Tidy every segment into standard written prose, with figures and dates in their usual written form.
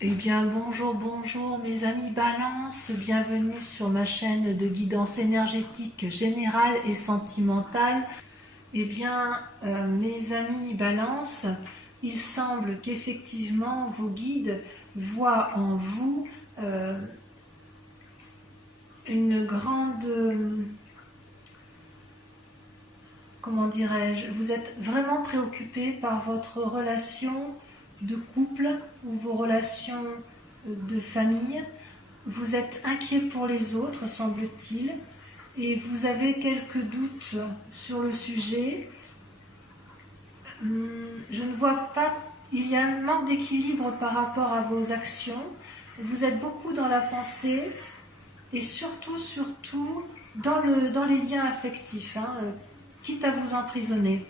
Eh bien, bonjour, bonjour mes amis Balance, bienvenue sur ma chaîne de guidance énergétique générale et sentimentale. Eh bien, mes amis Balance, il semble qu'effectivement vos guides voient en vous une grande... comment dirais-je, vous êtes vraiment préoccupé par votre relation de couple ou vos relations de famille. Vous êtes inquiet pour les autres, semble-t-il, et vous avez quelques doutes sur le sujet. Je ne vois pas, il y a un manque d'équilibre par rapport à vos actions. Vous êtes beaucoup dans la pensée et surtout dans les liens affectifs, quitte à vous emprisonner.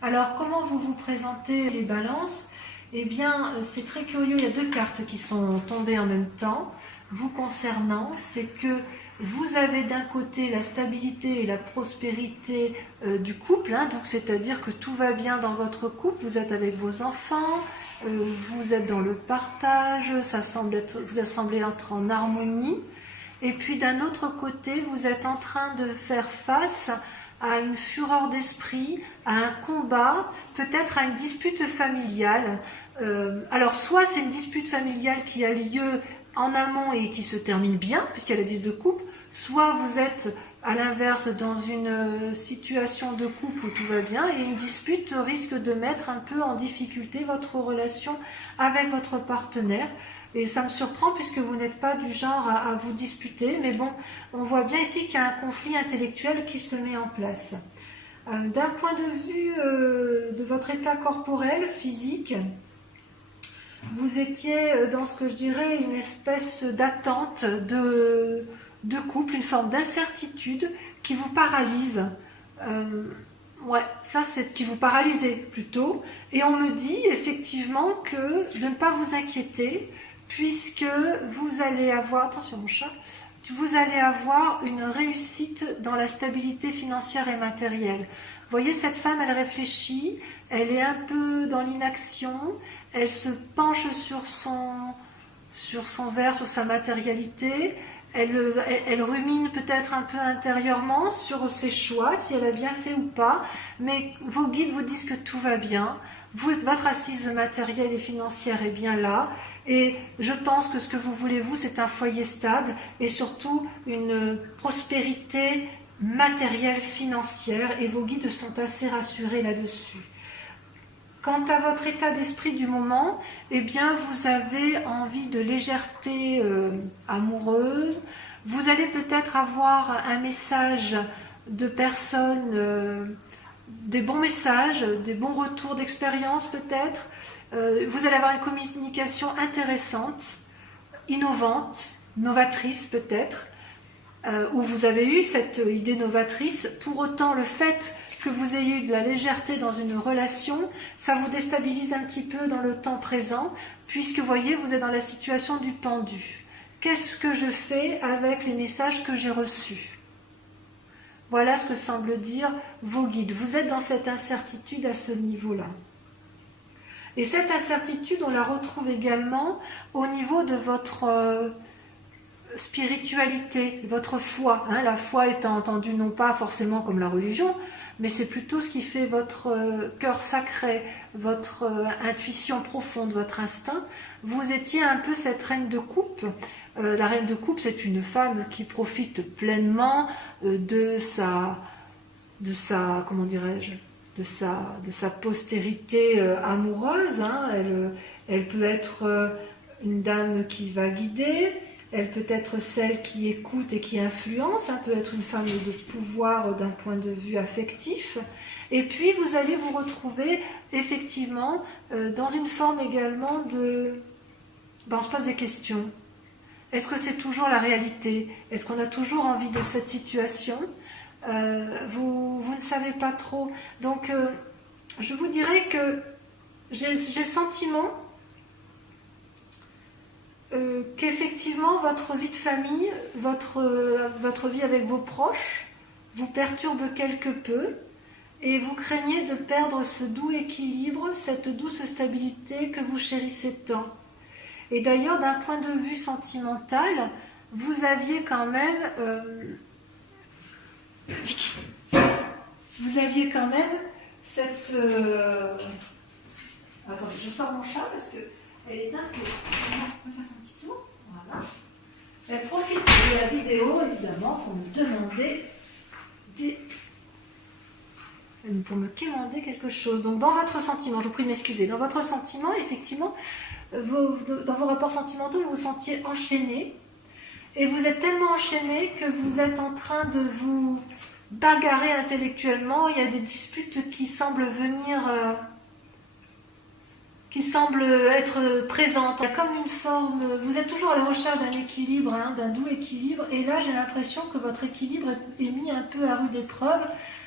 Alors, comment vous vous présentez les balances? Eh bien, c'est très curieux, il y a deux cartes qui sont tombées en même temps. Vous concernant, c'est que vous avez d'un côté la stabilité et la prospérité du couple, donc c'est-à-dire que tout va bien dans votre couple, vous êtes avec vos enfants, vous êtes dans le partage, vous semblez être en harmonie. Et puis d'un autre côté, vous êtes en train de faire face à une fureur d'esprit, à un combat, peut-être à une dispute familiale. Alors soit c'est une dispute familiale qui a lieu en amont et qui se termine bien, puisqu'il y a la 10 de coupe, soit vous êtes à l'inverse dans une situation de couple où tout va bien et une dispute risque de mettre un peu en difficulté votre relation avec votre partenaire. Et ça me surprend puisque vous n'êtes pas du genre à vous disputer, mais bon, on voit bien ici qu'il y a un conflit intellectuel qui se met en place. D'un point de vue de votre état corporel, physique, vous étiez dans ce que je dirais une espèce d'attente de couple, une forme d'incertitude qui vous paralyse. Ouais, ça c'est ce qui vous paralysait plutôt. Et on me dit effectivement que de ne pas vous inquiéter, puisque vous allez avoir, attention mon chat, vous allez avoir une réussite dans la stabilité financière et matérielle. Vous voyez, cette femme, elle réfléchit, elle est un peu dans l'inaction, elle se penche sur son verre, sur sa matérialité, elle rumine peut-être un peu intérieurement sur ses choix, si elle a bien fait ou pas, mais vos guides vous disent que tout va bien, votre assise matérielle et financière est bien là, et je pense que ce que vous voulez, vous, c'est un foyer stable et surtout une prospérité matérielle, financière, et vos guides sont assez rassurés là-dessus. Quant à votre état d'esprit du moment, eh bien, vous avez envie de légèreté amoureuse. Vous allez peut-être avoir un message de personnes, des bons messages, des bons retours d'expérience peut-être. Vous allez avoir une communication intéressante, innovante, novatrice peut-être, où vous avez eu cette idée novatrice. Pour autant, le fait que vous ayez eu de la légèreté dans une relation, ça vous déstabilise un petit peu dans le temps présent, puisque vous voyez, vous êtes dans la situation du pendu. Qu'est-ce que je fais avec les messages que j'ai reçus? Voilà ce que semblent dire vos guides. Vous êtes dans cette incertitude à ce niveau-là. Et cette incertitude, on la retrouve également au niveau de votre spiritualité, votre foi. La foi étant entendue non pas forcément comme la religion, mais c'est plutôt ce qui fait votre cœur sacré, votre intuition profonde, votre instinct. Vous étiez un peu cette reine de coupe. La reine de coupe, c'est une femme qui profite pleinement de sa comment dirais-je, de sa postérité amoureuse. Elle peut être une dame qui va guider, elle peut être celle qui écoute et qui influence, peut être une femme de pouvoir d'un point de vue affectif. Et puis vous allez vous retrouver effectivement dans une forme également de... on se pose des questions. Est-ce que c'est toujours la réalité? Est-ce qu'on a toujours envie de cette situation? Vous ne savez pas trop. Donc je vous dirais que j'ai le sentiment qu'effectivement votre vie de famille, votre vie avec vos proches vous perturbe quelque peu, et vous craignez de perdre ce doux équilibre, cette douce stabilité que vous chérissez tant. Et d'ailleurs, d'un point de vue sentimental, vous aviez quand même cette... Attendez, je sors mon chat parce qu'elle est un peu... On peut faire un petit tour. Voilà. Elle profite de la vidéo, évidemment, pour me demander pour me quémander quelque chose. Donc, dans votre sentiment, je vous prie de m'excuser, dans votre sentiment, effectivement, dans vos rapports sentimentaux, vous vous sentiez enchaîné. Et vous êtes tellement enchaîné que vous êtes en train de vous bagarrer intellectuellement. Il y a des disputes qui semblent venir... qui semble être présente. Il y a comme une forme... Vous êtes toujours à la recherche d'un équilibre, hein, d'un doux équilibre, et là j'ai l'impression que votre équilibre est mis un peu à rude épreuve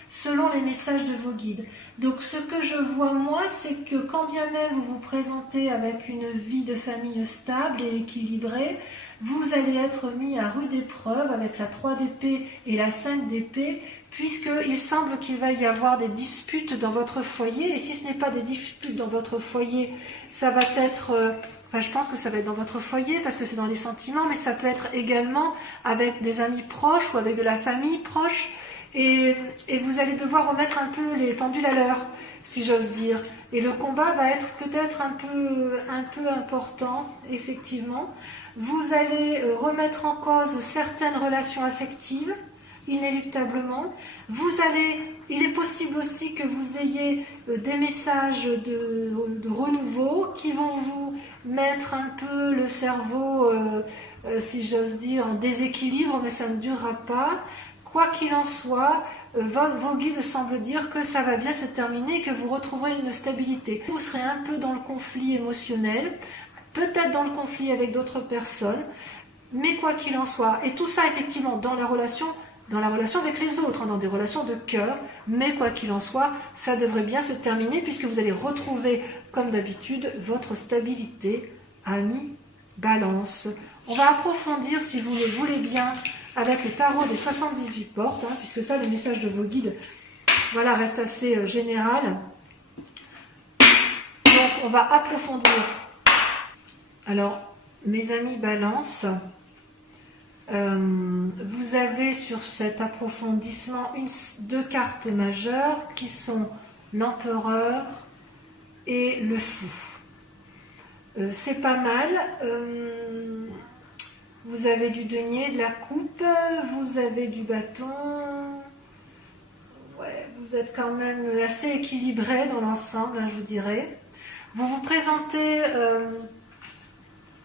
selon les messages de vos guides. Donc ce que je vois moi, c'est que quand bien même vous vous présentez avec une vie de famille stable et équilibrée, vous allez être mis à rude épreuve avec la 3 d'épée et la 5 d'épée, puisqu'il semble qu'il va y avoir des disputes dans votre foyer, et si ce n'est pas des disputes dans votre foyer, ça va être... je pense que ça va être dans votre foyer, parce que c'est dans les sentiments, mais ça peut être également avec des amis proches ou avec de la famille proche, et vous allez devoir remettre un peu les pendules à l'heure, si j'ose dire. Et le combat va être peut-être un peu important, effectivement. Vous allez remettre en cause certaines relations affectives, inéluctablement. Il est possible aussi que vous ayez des messages de renouveau qui vont vous mettre un peu le cerveau, si j'ose dire, en déséquilibre, mais ça ne durera pas. Quoi qu'il en soit, vos guides semblent dire que ça va bien se terminer et que vous retrouverez une stabilité. Vous serez un peu dans le conflit émotionnel, peut-être dans le conflit avec d'autres personnes, mais quoi qu'il en soit, et tout ça effectivement dans la relation avec les autres, hein, dans des relations de cœur, mais quoi qu'il en soit, ça devrait bien se terminer puisque vous allez retrouver, comme d'habitude, votre stabilité, amis, balance. On va approfondir, si vous le voulez bien, avec le tarot des 78 portes, hein, puisque ça, le message de vos guides, voilà, reste assez général. Donc, on va approfondir. Alors, mes amis balance, vous avez sur cet approfondissement deux cartes majeures qui sont l'empereur et le fou. C'est pas mal. Vous avez du denier, de la coupe, vous avez du bâton. Ouais, vous êtes quand même assez équilibré dans l'ensemble, hein, je vous dirais. Vous vous présentez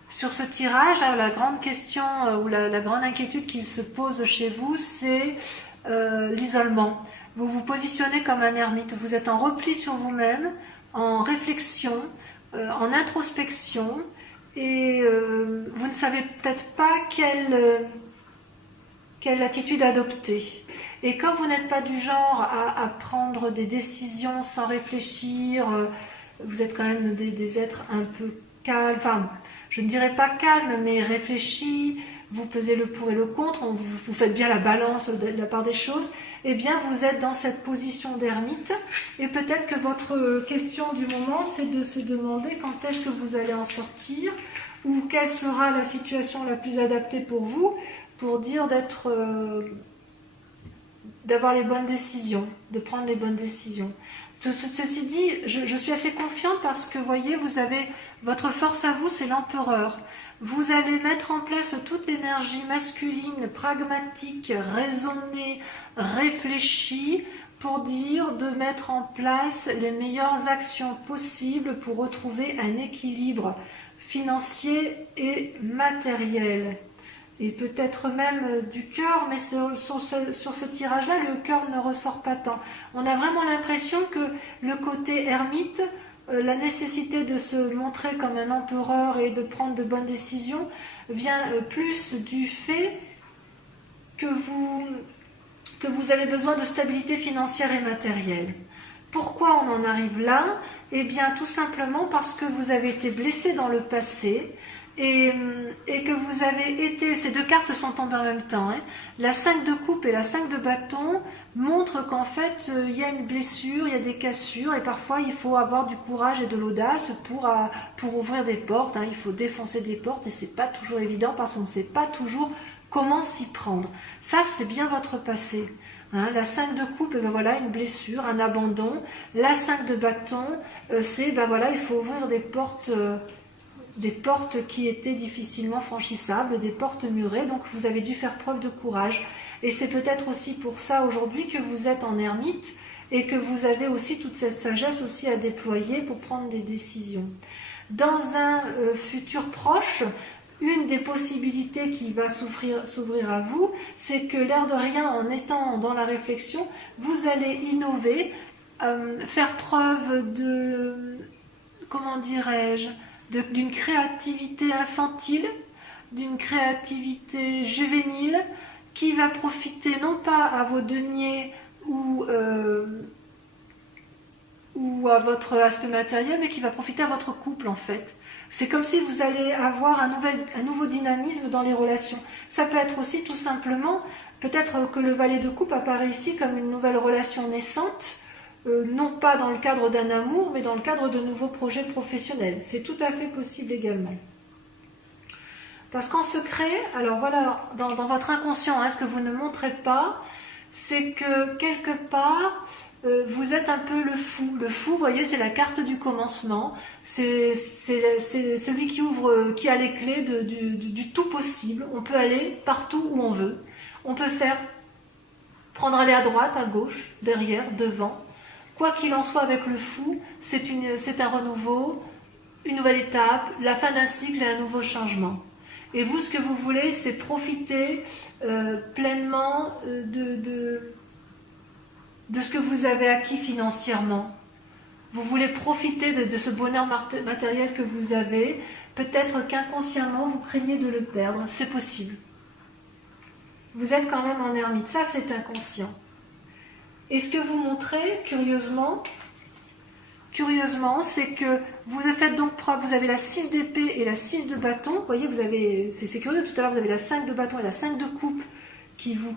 sur ce tirage, hein, la grande question ou la grande inquiétude qui se pose chez vous, c'est l'isolement. Vous vous positionnez comme un ermite, vous êtes en repli sur vous-même, en réflexion, en introspection, et vous ne savez peut-être pas quelle attitude adopter. Et quand vous n'êtes pas du genre à prendre des décisions sans réfléchir, vous êtes quand même des êtres un peu calmes, enfin, je ne dirais pas calmes, mais réfléchis, vous pesez le pour et le contre, vous faites bien la balance de la part des choses, eh bien vous êtes dans cette position d'ermite, et peut-être que votre question du moment, c'est de se demander quand est-ce que vous allez en sortir, ou quelle sera la situation la plus adaptée pour vous, pour dire d'avoir les bonnes décisions, de prendre les bonnes décisions. Ceci dit, je suis assez confiante parce que, vous voyez, vous avez votre force à vous, c'est l'empereur. Vous allez mettre en place toute l'énergie masculine, pragmatique, raisonnée, réfléchie, pour dire de mettre en place les meilleures actions possibles pour retrouver un équilibre financier et matériel. Et peut-être même du cœur, mais sur ce tirage-là, le cœur ne ressort pas tant. On a vraiment l'impression que le côté ermite, la nécessité de se montrer comme un empereur et de prendre de bonnes décisions, vient plus du fait que vous avez besoin de stabilité financière et matérielle. Pourquoi on en arrive là? Eh bien, tout simplement parce que vous avez été blessé dans le passé et que vous avez été... Ces deux cartes sont tombées en même temps. Hein. La 5 de coupe et la 5 de bâton montrent qu'en fait, il y a une blessure, il y a des cassures et parfois, il faut avoir du courage et de l'audace pour ouvrir des portes. Hein. Il faut défoncer des portes et c'est pas toujours évident parce qu'on ne sait pas toujours comment s'y prendre. Ça, c'est bien votre passé. Hein, la 5 de coupe, ben voilà, une blessure, un abandon. La 5 de bâton, c'est, ben voilà, il faut ouvrir des portes qui étaient difficilement franchissables, des portes murées, donc vous avez dû faire preuve de courage. Et c'est peut-être aussi pour ça aujourd'hui que vous êtes en ermite et que vous avez aussi toute cette sagesse aussi à déployer pour prendre des décisions. Dans un futur proche, une des possibilités qui va s'ouvrir à vous, c'est que l'air de rien, en étant dans la réflexion, vous allez innover, faire preuve de, comment dirais-je, d'une créativité infantile, d'une créativité juvénile, qui va profiter non pas à vos deniers ou à votre aspect matériel, mais qui va profiter à votre couple en fait. C'est comme si vous allez avoir un nouveau dynamisme dans les relations. Ça peut être aussi tout simplement, peut-être que le valet de coupe apparaît ici comme une nouvelle relation naissante, non pas dans le cadre d'un amour, mais dans le cadre de nouveaux projets professionnels. C'est tout à fait possible également. Parce qu'en secret, alors voilà, dans votre inconscient, hein, ce que vous ne montrez pas, c'est que quelque part, vous êtes un peu le fou. Le fou, vous voyez, c'est la carte du commencement. C'est celui qui ouvre, qui a les clés du tout possible. On peut aller partout où on veut. On peut aller à droite, à gauche, derrière, devant. Quoi qu'il en soit avec le fou, c'est un renouveau, une nouvelle étape, la fin d'un cycle et un nouveau changement. Et vous, ce que vous voulez, c'est profiter pleinement de ce que vous avez acquis financièrement. Vous voulez profiter de ce bonheur matériel que vous avez. Peut-être qu'inconsciemment, vous craignez de le perdre. C'est possible. Vous êtes quand même en ermite. Ça, c'est inconscient. Et ce que vous montrez, curieusement, c'est que vous faites donc preuve, vous avez la 6 d'épée et la 6 de bâton. Vous voyez, c'est curieux, tout à l'heure, vous avez la 5 de bâton et la 5 de coupe qui vous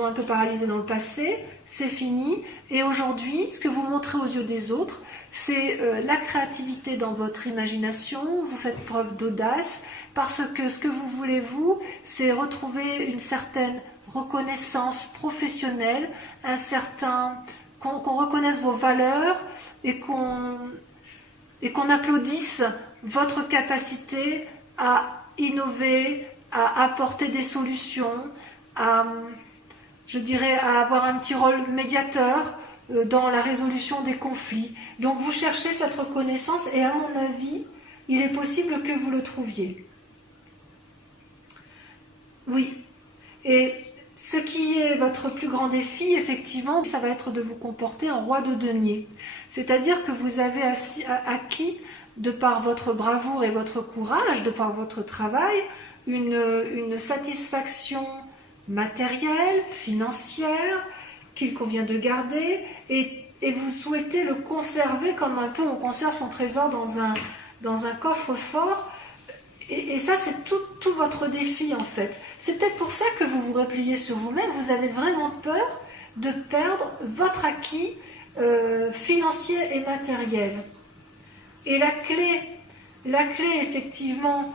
ont un peu paralysé dans le passé. C'est fini. Et aujourd'hui, ce que vous montrez aux yeux des autres, c'est la créativité dans votre imagination. Vous faites preuve d'audace parce que ce que vous voulez, vous, c'est retrouver une certaine reconnaissance professionnelle, qu'on reconnaisse vos valeurs et qu'on applaudisse votre capacité à innover, à apporter des solutions, à avoir un petit rôle médiateur dans la résolution des conflits. Donc vous cherchez cette reconnaissance et à mon avis, il est possible que vous le trouviez. Oui. Et ce qui est votre plus grand défi, effectivement, ça va être de vous comporter en roi de denier. C'est-à-dire que vous avez acquis, de par votre bravoure et votre courage, de par votre travail, une satisfaction matérielle, financière, qu'il convient de garder, et vous souhaitez le conserver comme un peu on conserve son trésor dans un coffre-fort. Et ça, c'est tout votre défi, en fait. C'est peut-être pour ça que vous vous repliez sur vous-même. Vous avez vraiment peur de perdre votre acquis financier et matériel. Et la clé effectivement,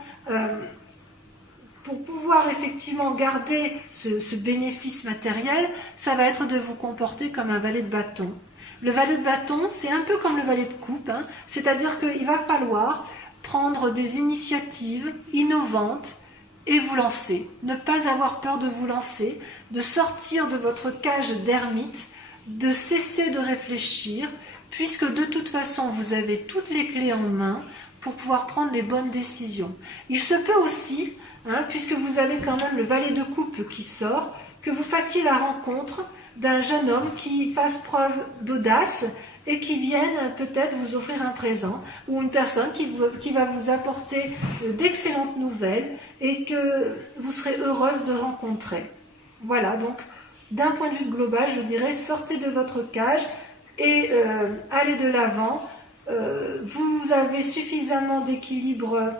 pour pouvoir effectivement garder ce bénéfice matériel, ça va être de vous comporter comme un valet de bâton. Le valet de bâton, c'est un peu comme le valet de coupe, hein, c'est-à-dire qu'il va falloir prendre des initiatives innovantes et vous lancer. Ne pas avoir peur de vous lancer, de sortir de votre cage d'ermite, de cesser de réfléchir, puisque de toute façon, vous avez toutes les clés en main pour pouvoir prendre les bonnes décisions. Il se peut aussi, hein, puisque vous avez quand même le valet de coupe qui sort, que vous fassiez la rencontre d'un jeune homme qui fasse preuve d'audace et qui vienne peut-être vous offrir un présent, ou une personne qui va vous apporter d'excellentes nouvelles et que vous serez heureuse de rencontrer. Voilà, donc d'un point de vue global, je dirais, sortez de votre cage, et allez de l'avant. Vous avez suffisamment d'équilibre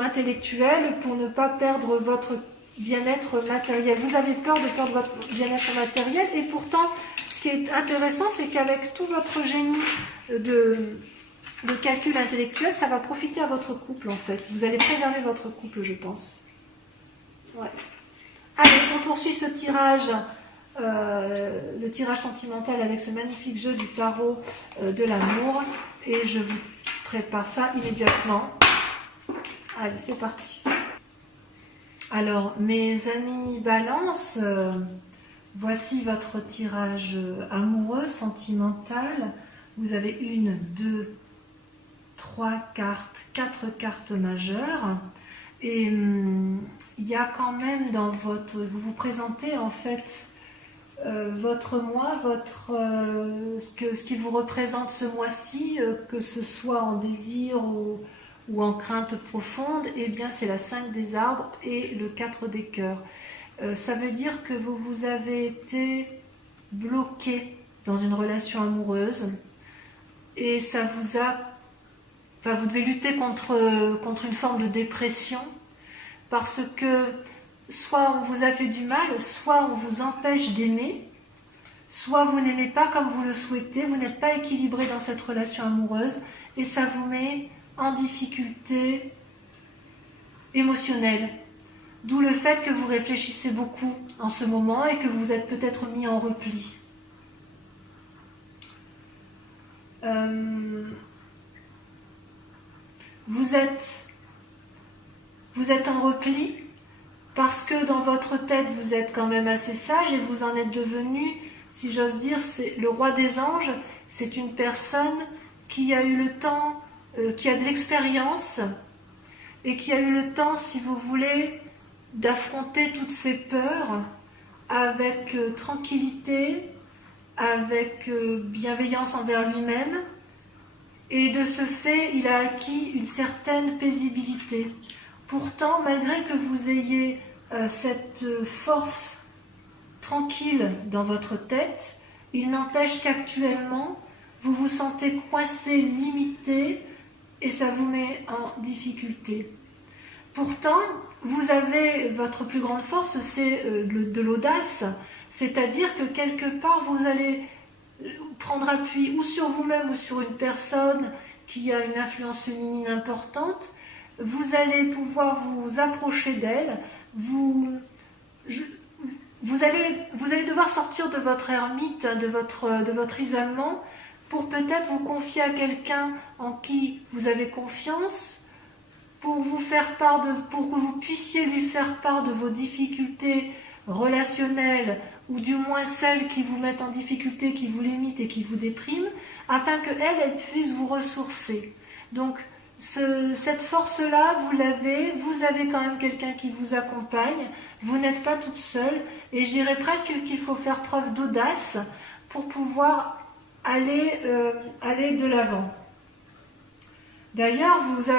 intellectuel pour ne pas perdre votre bien-être matériel. Vous avez peur de perdre votre bien-être matériel, et pourtant, ce qui est intéressant, c'est qu'avec tout votre génie de calcul intellectuel, ça va profiter à votre couple, en fait. Vous allez préserver votre couple, je pense. Ouais. Allez, on poursuit ce tirage, le tirage sentimental avec ce magnifique jeu du tarot de l'amour, et je vous prépare ça immédiatement. Allez, c'est parti. Alors, mes amis Balance, voici votre tirage amoureux, sentimental. Vous avez 1, 2, 3 cartes, 4 cartes majeures. Et il y a quand même dans votre... Vous vous présentez en fait votre mois, ce qui vous représente ce mois-ci, que ce soit en désir ou en crainte profonde, eh bien c'est la 5 des arbres et le 4 des cœurs. Ça veut dire que vous avez été bloqué dans une relation amoureuse et ça vous a... Enfin, vous devez lutter contre une forme de dépression parce que soit on vous a fait du mal, soit on vous empêche d'aimer, soit vous n'aimez pas comme vous le souhaitez, vous n'êtes pas équilibré dans cette relation amoureuse et ça vous met en difficulté émotionnelle. D'où le fait que vous réfléchissez beaucoup en ce moment et que vous êtes peut-être mis en repli. Vous êtes en repli parce que dans votre tête vous êtes quand même assez sage et vous en êtes devenu, si j'ose dire, c'est le roi des anges. C'est une personne qui a eu le temps, qui a de l'expérience et qui a eu le temps, si vous voulez, d'affronter toutes ses peurs avec tranquillité, avec bienveillance envers lui-même. Et de ce fait, il a acquis une certaine paisibilité. Pourtant, malgré que vous ayez cette force tranquille dans votre tête, il n'empêche qu'actuellement, vous vous sentez coincé, limité, et ça vous met en difficulté. Pourtant, vous avez votre plus grande force, c'est de l'audace, c'est-à-dire que quelque part, vous allez prendre appui ou sur vous-même ou sur une personne qui a une influence féminine importante. Vous allez pouvoir vous approcher d'elle, vous allez devoir sortir de votre ermite, de votre isolement, pour peut-être vous confier à quelqu'un en qui vous avez confiance, pour que vous puissiez lui faire part de vos difficultés relationnelles, ou du moins celles qui vous mettent en difficulté, qui vous limitent et qui vous dépriment, afin qu'elle puisse vous ressourcer. Donc, cette force-là, vous avez quand même quelqu'un qui vous accompagne, vous n'êtes pas toute seule, et je dirais presque qu'il faut faire preuve d'audace pour pouvoir aller de l'avant. D'ailleurs, vous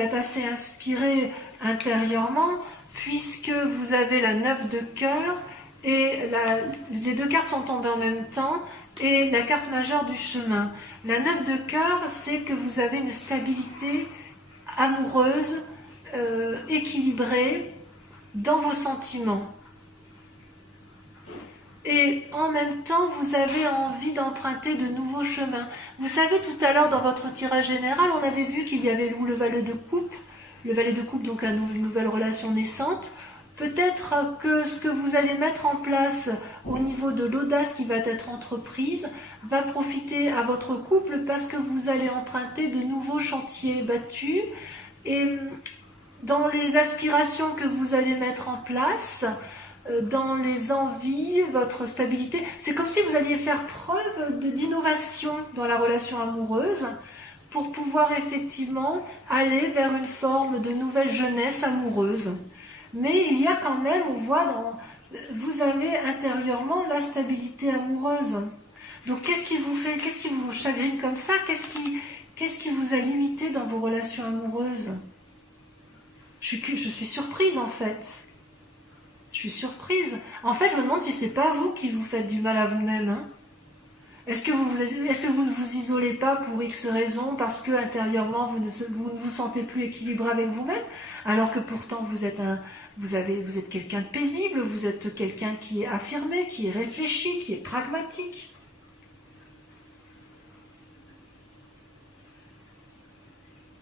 êtes assez inspiré intérieurement, puisque vous avez la 9 de cœur, et les 2 cartes sont tombées en même temps, et la carte majeure du chemin. La 9 de cœur, c'est que vous avez une stabilité amoureuse, équilibrée dans vos sentiments. Et en même temps, vous avez envie d'emprunter de nouveaux chemins. Vous savez, tout à l'heure, dans votre tirage général, on avait vu qu'il y avait le valet de coupe. Le valet de coupe, donc une nouvelle relation naissante. Peut-être que ce que vous allez mettre en place au niveau de l'audace qui va être entreprise va profiter à votre couple parce que vous allez emprunter de nouveaux chantiers battus. Et dans les aspirations que vous allez mettre en place, dans les envies, votre stabilité, c'est comme si vous alliez faire preuve d'innovation dans la relation amoureuse pour pouvoir effectivement aller vers une forme de nouvelle jeunesse amoureuse. Mais il y a quand même, on voit, vous avez intérieurement la stabilité amoureuse. Donc qu'est-ce qui vous chagrine comme ça? Qu'est-ce qui vous a limité dans vos relations amoureuses? Je suis surprise en fait. Je suis surprise. En fait, je me demande si c'est pas vous qui vous faites du mal à vous-même. Hein. Est-ce que vous ne vous isolez pas pour X raisons parce que intérieurement vous ne vous sentez plus équilibré avec vous-même, alors que pourtant vous êtes quelqu'un de paisible, vous êtes quelqu'un qui est affirmé, qui est réfléchi, qui est pragmatique.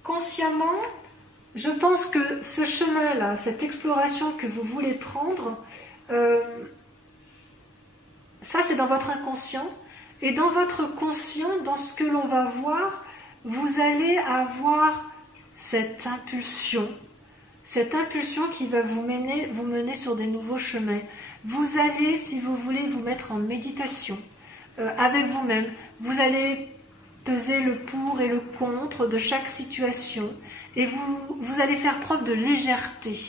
Consciemment, je pense que ce chemin-là, cette exploration que vous voulez prendre, ça c'est dans votre inconscient. Et dans votre conscient, dans ce que l'on va voir, vous allez avoir cette impulsion qui va vous mener sur des nouveaux chemins. Vous allez, si vous voulez, vous mettre en méditation avec vous-même. Vous allez peser le pour et le contre de chaque situation et vous allez faire preuve de légèreté.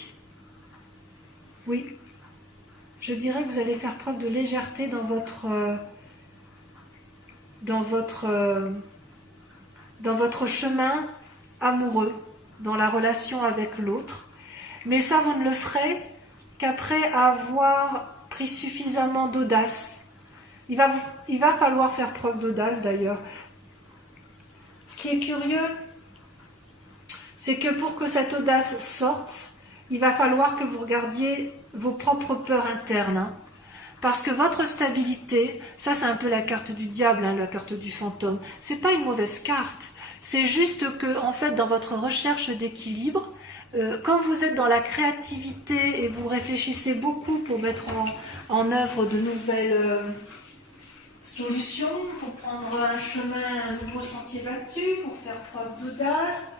Oui, je dirais que vous allez faire preuve de légèreté dans votre chemin amoureux, dans la relation avec l'autre. Mais ça, vous ne le ferez qu'après avoir pris suffisamment d'audace. Il va falloir faire preuve d'audace d'ailleurs. Ce qui est curieux, c'est que pour que cette audace sorte, il va falloir que vous regardiez vos propres peurs internes. Hein. Parce que votre stabilité, ça c'est un peu la carte du diable, hein, la carte du fantôme. C'est pas une mauvaise carte. C'est juste que, en fait, dans votre recherche d'équilibre, quand vous êtes dans la créativité et vous réfléchissez beaucoup pour mettre en œuvre de nouvelles solutions, pour prendre un chemin, un nouveau sentier battu, pour faire preuve d'audace,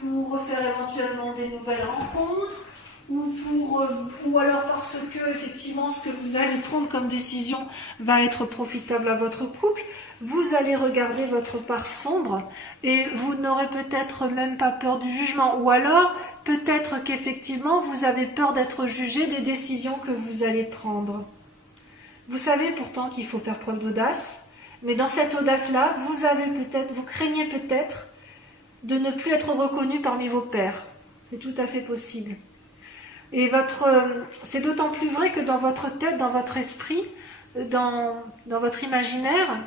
pour refaire éventuellement des nouvelles rencontres, ou alors parce que effectivement ce que vous allez prendre comme décision va être profitable à votre couple, vous allez regarder votre part sombre et vous n'aurez peut-être même pas peur du jugement, ou alors peut-être qu'effectivement vous avez peur d'être jugé des décisions que vous allez prendre. Vous savez pourtant qu'il faut faire preuve d'audace, mais dans cette audace-là, vous craignez peut-être de ne plus être reconnu parmi vos pairs. C'est tout à fait possible. Et c'est d'autant plus vrai que dans votre tête, dans votre esprit, dans votre imaginaire,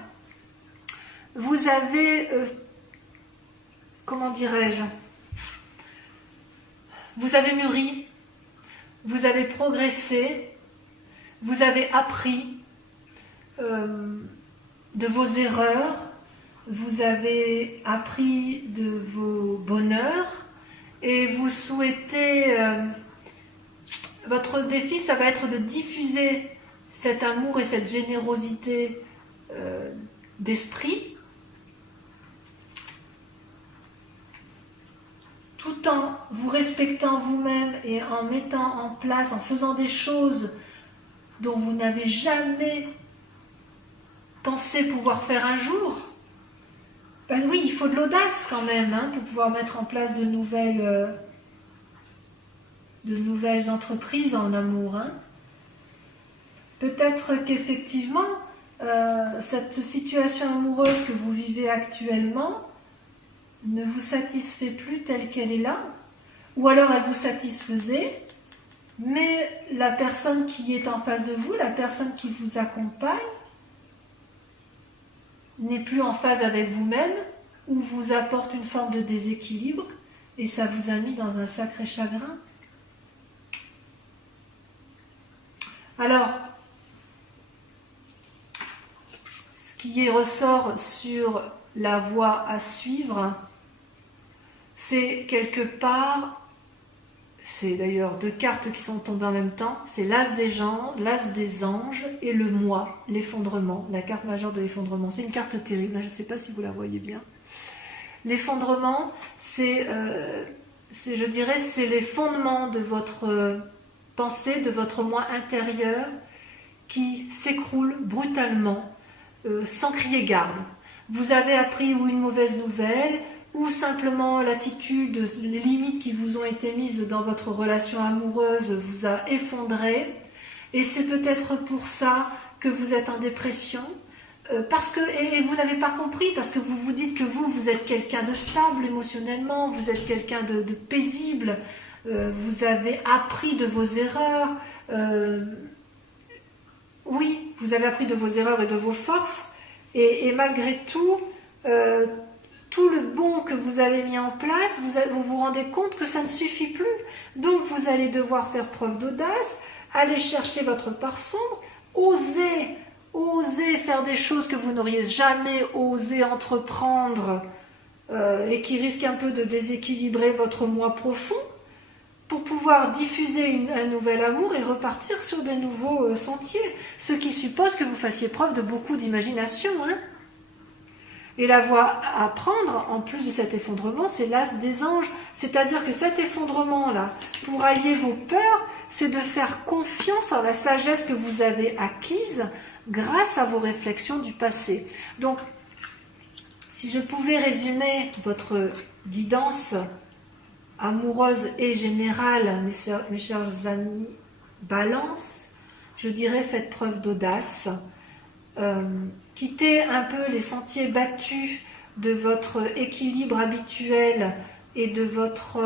vous avez, comment dirais-je, vous avez mûri, vous avez progressé, vous avez appris de vos erreurs, vous avez appris de vos bonheurs et vous souhaitez... votre défi, ça va être de diffuser cet amour et cette générosité d'esprit tout en vous respectant vous-même et en mettant en place, en faisant des choses dont vous n'avez jamais pensé pouvoir faire un jour. Ben oui, il faut de l'audace quand même hein, pour pouvoir mettre en place de nouvelles entreprises en amour. Hein. Peut-être qu'effectivement, cette situation amoureuse que vous vivez actuellement ne vous satisfait plus telle qu'elle est là, ou alors elle vous satisfaisait, mais la personne qui est en face de vous, la personne qui vous accompagne, n'est plus en phase avec vous-même, ou vous apporte une forme de déséquilibre, et ça vous a mis dans un sacré chagrin. Alors, ce qui ressort sur la voie à suivre, c'est quelque part, c'est d'ailleurs deux cartes qui sont tombées en même temps, c'est l'as des anges et le moi, l'effondrement, la carte majeure de l'effondrement. C'est une carte terrible, je ne sais pas si vous la voyez bien. L'effondrement, je dirais, c'est les fondements de votre pensée, de votre moi intérieur qui s'écroule brutalement, sans crier garde. Vous avez appris ou une mauvaise nouvelle, ou simplement l'attitude, les limites qui vous ont été mises dans votre relation amoureuse vous a effondré, et c'est peut-être pour ça que vous êtes en dépression, et vous n'avez pas compris, parce que vous vous dites que vous êtes quelqu'un de stable émotionnellement, vous êtes quelqu'un de paisible, vous avez appris de vos erreurs, oui, vous avez appris de vos erreurs et de vos forces, et malgré tout, tout le bon que vous avez mis en place, vous vous rendez compte que ça ne suffit plus. Donc vous allez devoir faire preuve d'audace, aller chercher votre part sombre, oser faire des choses que vous n'auriez jamais osé entreprendre et qui risquent un peu de déséquilibrer votre moi profond, pour pouvoir diffuser un nouvel amour et repartir sur des nouveaux sentiers. Ce qui suppose que vous fassiez preuve de beaucoup d'imagination. Hein. Et la voie à prendre, en plus de cet effondrement, c'est l'as des anges. C'est-à-dire que cet effondrement-là, pour allier vos peurs, c'est de faire confiance en la sagesse que vous avez acquise grâce à vos réflexions du passé. Donc, si je pouvais résumer votre guidance amoureuse et générale, mes chers amis Balance, je dirais faites preuve d'audace, quittez un peu les sentiers battus de votre équilibre habituel et de votre...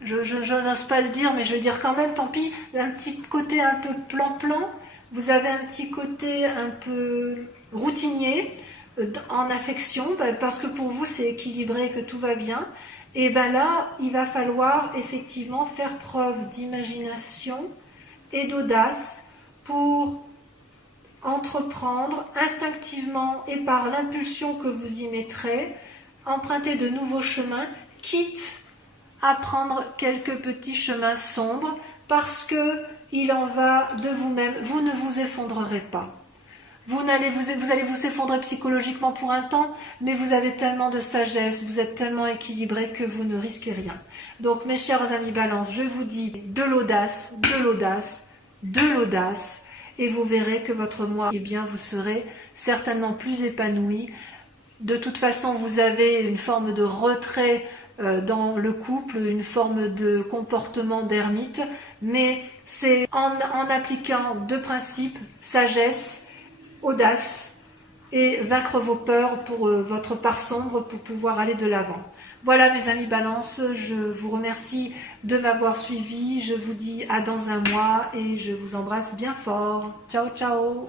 je n'ose pas le dire, mais je veux dire quand même, tant pis, un petit côté un peu plan-plan, vous avez un petit côté un peu routinier en affection, parce que pour vous c'est équilibré, que tout va bien, et bien là, il va falloir effectivement faire preuve d'imagination et d'audace pour entreprendre instinctivement et par l'impulsion que vous y mettrez, emprunter de nouveaux chemins, quitte à prendre quelques petits chemins sombres, parce que il en va de vous-même. Vous ne vous effondrerez pas. Vous allez vous effondrer psychologiquement pour un temps, mais vous avez tellement de sagesse, vous êtes tellement équilibré que vous ne risquez rien. Donc mes chers amis Balance, je vous dis de l'audace, de l'audace, de l'audace, et vous verrez que votre moi, eh bien, vous serez certainement plus épanoui. De toute façon, vous avez une forme de retrait dans le couple, une forme de comportement d'ermite, mais c'est en appliquant deux principes, sagesse, audace, et vaincre vos peurs pour votre part sombre pour pouvoir aller de l'avant. Voilà mes amis Balance, je vous remercie de m'avoir suivi, je vous dis à dans un mois et je vous embrasse bien fort. Ciao ciao.